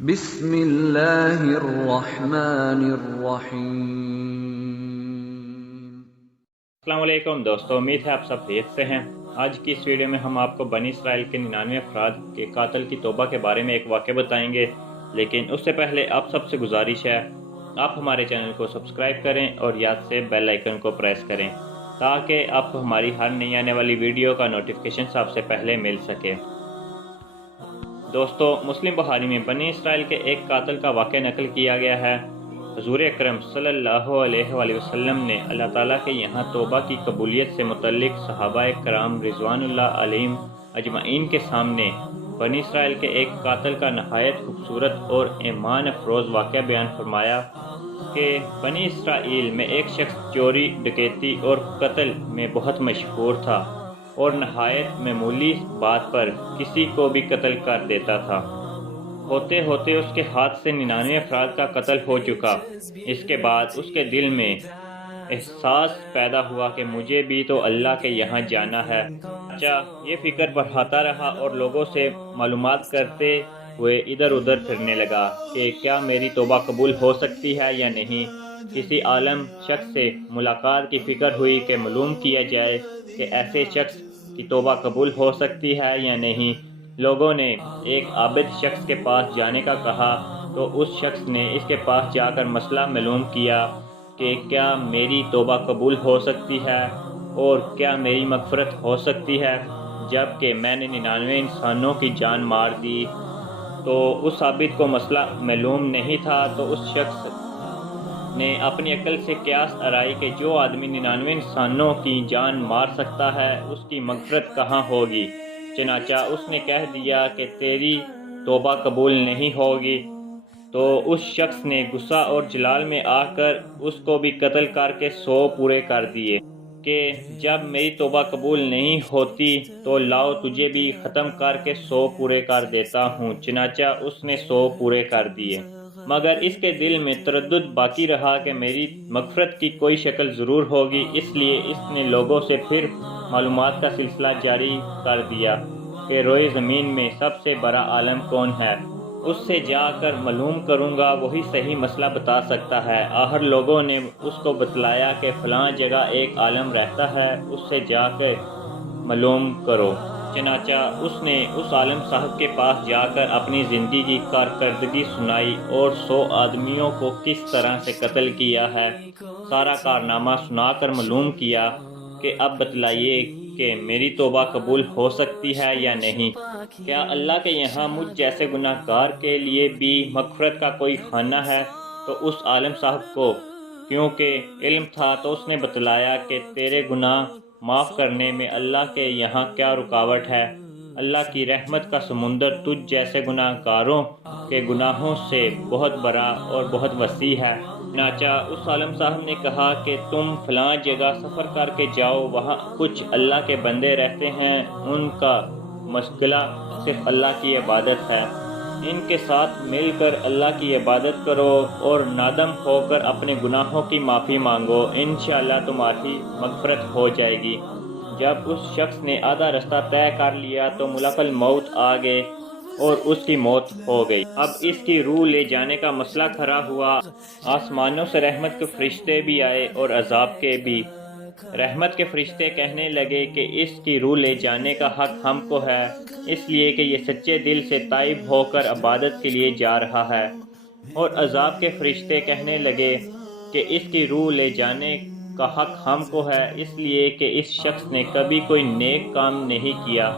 بسم اللہ الرحمن الرحیم۔ السلام علیکم دوستو، امید ہے آپ سب خیریت سے ہیں۔ آج کی اس ویڈیو میں ہم آپ کو بنی اسرائیل کے 99 افراد کے قاتل کی توبہ کے بارے میں ایک واقعہ بتائیں گے، لیکن اس سے پہلے آپ سب سے گزارش ہے آپ ہمارے چینل کو سبسکرائب کریں اور یاد سے بیل آئیکن کو پریس کریں تاکہ آپ کو ہماری ہر نئی آنے والی ویڈیو کا نوٹیفیکیشن سب سے پہلے مل سکے۔ دوستو، مسلم بخاری میں بنی اسرائیل کے ایک قاتل کا واقعہ نقل کیا گیا ہے۔ حضور اکرم صلی اللہ علیہ وآلہ وسلم نے اللہ تعالیٰ کے یہاں توبہ کی قبولیت سے متعلق صحابہ کرام رضوان اللہ علیہم اجمعین کے سامنے بنی اسرائیل کے ایک قاتل کا نہایت خوبصورت اور ایمان افروز واقعہ بیان فرمایا کہ بنی اسرائیل میں ایک شخص چوری، ڈکیتی اور قتل میں بہت مشہور تھا اور نہایت معمولی بات پر کسی کو بھی قتل کر دیتا تھا۔ ہوتے ہوتے اس کے ہاتھ سے 99 افراد کا قتل ہو چکا۔ اس کے بعد اس کے دل میں احساس پیدا ہوا کہ مجھے بھی تو اللہ کے یہاں جانا ہے۔ یہ فکر بڑھاتا رہا اور لوگوں سے معلومات کرتے ہوئے ادھر ادھر پھرنے لگا کہ کیا میری توبہ قبول ہو سکتی ہے یا نہیں۔ کسی عالم شخص سے ملاقات کی فکر ہوئی کہ معلوم کیا جائے کہ ایسے شخص کی توبہ قبول ہو سکتی ہے یا نہیں۔ لوگوں نے ایک عابد شخص کے پاس جانے کا کہا تو اس شخص نے اس کے پاس جا کر مسئلہ معلوم کیا کہ کیا میری توبہ قبول ہو سکتی ہے اور کیا میری مغفرت ہو سکتی ہے جبکہ میں نے 99 انسانوں کی جان مار دی۔ تو اس عابد کو مسئلہ معلوم نہیں تھا، تو اس شخص نے اپنی عقل سے قیاس آرائی کہ جو آدمی 99 انسانوں کی جان مار سکتا ہے اس کی مغفرت کہاں ہوگی۔ چنانچہ اس نے کہہ دیا کہ تیری توبہ قبول نہیں ہوگی۔ تو اس شخص نے غصہ اور جلال میں آ کر اس کو بھی قتل کر کے 100 پورے کر دیے کہ جب میری توبہ قبول نہیں ہوتی تو لاؤ تجھے بھی ختم کر کے 100 پورے کر دیتا ہوں۔ چنانچہ اس نے 100 پورے کر دیے، مگر اس کے دل میں تردد باقی رہا کہ میری مغفرت کی کوئی شکل ضرور ہوگی۔ اس لیے اس نے لوگوں سے پھر معلومات کا سلسلہ جاری کر دیا کہ روئے زمین میں سب سے بڑا عالم کون ہے، اس سے جا کر معلوم کروں گا، وہی صحیح مسئلہ بتا سکتا ہے۔ آخر لوگوں نے اس کو بتلایا کہ فلاں جگہ ایک عالم رہتا ہے، اس سے جا کر معلوم کرو۔ چنانچہ اس نے اس عالم صاحب کے پاس جا کر اپنی زندگی کی کارکردگی سنائی اور 100 آدمیوں کو کس طرح سے قتل کیا ہے سارا کارنامہ سنا کر معلوم کیا کہ اب بتلائیے کہ میری توبہ قبول ہو سکتی ہے یا نہیں۔ کیا اللہ کے یہاں مجھ جیسے گناہ گار کے لیے بھی مغفرت کا کوئی خانہ ہے؟ تو اس عالم صاحب کو کیونکہ علم تھا تو اس نے بتلایا کہ تیرے گناہ معاف کرنے میں اللہ کے یہاں کیا رکاوٹ ہے۔ اللہ کی رحمت کا سمندر تجھ جیسے گناہ گاروں کے گناہوں سے بہت بڑا اور بہت وسیع ہے۔ چنانچہ اس عالم صاحب نے کہا کہ تم فلاں جگہ سفر کر کے جاؤ، وہاں کچھ اللہ کے بندے رہتے ہیں، ان کا مشغلہ صرف اللہ کی عبادت ہے، ان کے ساتھ مل کر اللہ کی عبادت کرو اور نادم ہو کر اپنے گناہوں کی معافی مانگو، انشاءاللہ تمہاری مغفرت ہو جائے گی۔ جب اس شخص نے آدھا رستہ طے کر لیا تو ملک الموت آ گئے اور اس کی موت ہو گئی۔ اب اس کی روح لے جانے کا مسئلہ کھڑا ہوا۔ آسمانوں سے رحمت کے فرشتے بھی آئے اور عذاب کے بھی۔ رحمت کے فرشتے کہنے لگے کہ اس کی روح لے جانے کا حق ہم کو ہے، اس لیے کہ یہ سچے دل سے تائب ہو کر عبادت کے لیے جا رہا ہے۔ اور عذاب کے فرشتے کہنے لگے کہ اس کی روح لے جانے کا حق ہم کو ہے، اس لیے کہ اس شخص نے کبھی کوئی نیک کام نہیں کیا،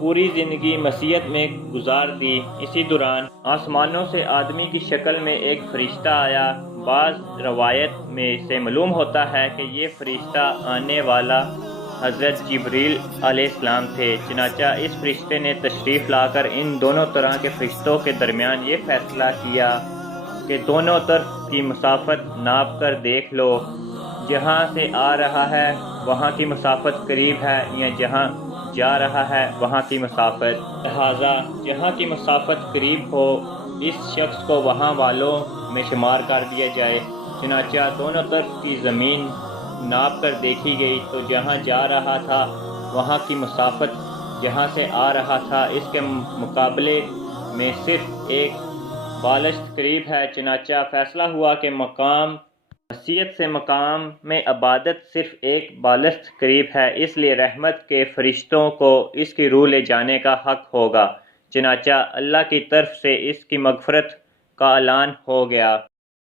پوری زندگی معصیت میں گزار دی۔ اسی دوران آسمانوں سے آدمی کی شکل میں ایک فرشتہ آیا۔ بعض روایت میں سے معلوم ہوتا ہے کہ یہ فرشتہ آنے والا حضرت جبریل علیہ السلام تھے۔ چنانچہ اس فرشتے نے تشریف لا کر ان دونوں طرح کے فرشتوں کے درمیان یہ فیصلہ کیا کہ دونوں طرف کی مسافت ناپ کر دیکھ لو، جہاں سے آ رہا ہے وہاں کی مسافت قریب ہے یا جہاں جا رہا ہے وہاں کی مسافت، لہٰذا جہاں کی مسافت قریب ہو اس شخص کو وہاں والوں میں شمار کر دیا جائے۔ چنانچہ دونوں طرف کی زمین ناپ کر دیکھی گئی تو جہاں جا رہا تھا وہاں کی مسافت جہاں سے آ رہا تھا اس کے مقابلے میں صرف ایک بالشت قریب ہے، چنانچہ فیصلہ ہوا کہ مقام حیثیت سے مقام میں عبادت صرف ایک بالشت قریب ہے، اس لیے رحمت کے فرشتوں کو اس کی روح لے جانے کا حق ہوگا۔ چنانچہ اللہ کی طرف سے اس کی مغفرت کا اعلان ہو گیا۔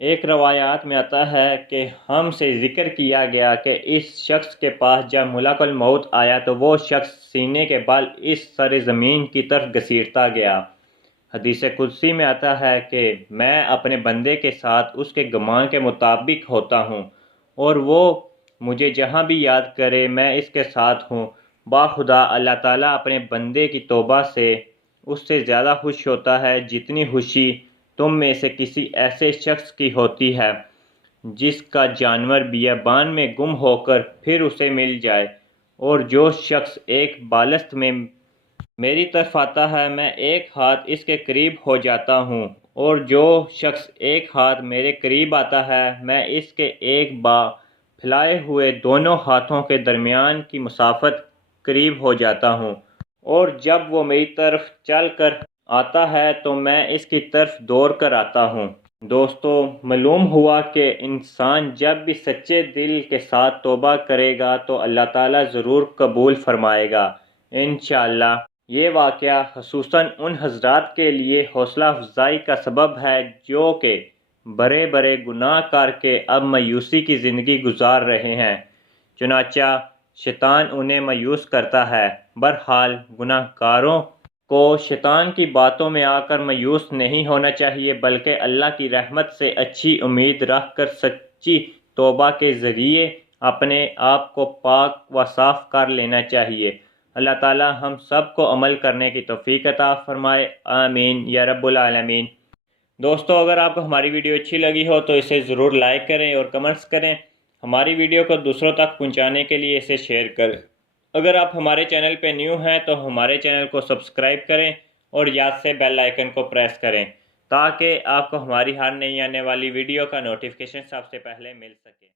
ایک روایات میں آتا ہے کہ ہم سے ذکر کیا گیا کہ اس شخص کے پاس جب ملک الموت آیا تو وہ شخص سینے کے بل اس سر زمین کی طرف گھسیٹتا گیا۔ حدیث قدسی میں آتا ہے کہ میں اپنے بندے کے ساتھ اس کے گمان کے مطابق ہوتا ہوں، اور وہ مجھے جہاں بھی یاد کرے میں اس کے ساتھ ہوں۔ باخدا اللہ تعالیٰ اپنے بندے کی توبہ سے اس سے زیادہ خوش ہوتا ہے جتنی خوشی تم میں سے کسی ایسے شخص کی ہوتی ہے جس کا جانور بیابان میں گم ہو کر پھر اسے مل جائے، اور جو شخص ایک بالشت میں میری طرف آتا ہے میں ایک ہاتھ اس کے قریب ہو جاتا ہوں، اور جو شخص ایک ہاتھ میرے قریب آتا ہے میں اس کے ایک پھیلائے ہوئے دونوں ہاتھوں کے درمیان کی مسافت قریب ہو جاتا ہوں، اور جب وہ میری طرف چل کر آتا ہے تو میں اس کی طرف دوڑ کر آتا ہوں۔ دوستو، معلوم ہوا کہ انسان جب بھی سچے دل کے ساتھ توبہ کرے گا تو اللہ تعالیٰ ضرور قبول فرمائے گا انشاءاللہ۔ یہ واقعہ خصوصاً ان حضرات کے لیے حوصلہ افزائی کا سبب ہے جو کہ بڑے بڑے گناہ کر کے اب مایوسی کی زندگی گزار رہے ہیں، چنانچہ شیطان انہیں مایوس کرتا ہے۔ بہرحال گناہ گاروں کو شیطان کی باتوں میں آ کر مایوس نہیں ہونا چاہیے، بلکہ اللہ کی رحمت سے اچھی امید رکھ کر سچی توبہ کے ذریعے اپنے آپ کو پاک و صاف کر لینا چاہیے۔ اللہ تعالی ہم سب کو عمل کرنے کی توفیق عطا فرمائے، آمین یا رب العالمین۔ دوستو، اگر آپ کو ہماری ویڈیو اچھی لگی ہو تو اسے ضرور لائک کریں اور کمنٹس کریں۔ ہماری ویڈیو کو دوسروں تک پہنچانے کے لیے اسے شیئر کریں۔ اگر آپ ہمارے چینل پہ نیو ہیں تو ہمارے چینل کو سبسکرائب کریں اور یاد سے بیل آئیکن کو پریس کریں تاکہ آپ کو ہماری ہر نئی آنے والی ویڈیو کا نوٹیفیکیشن سب سے پہلے مل سکے۔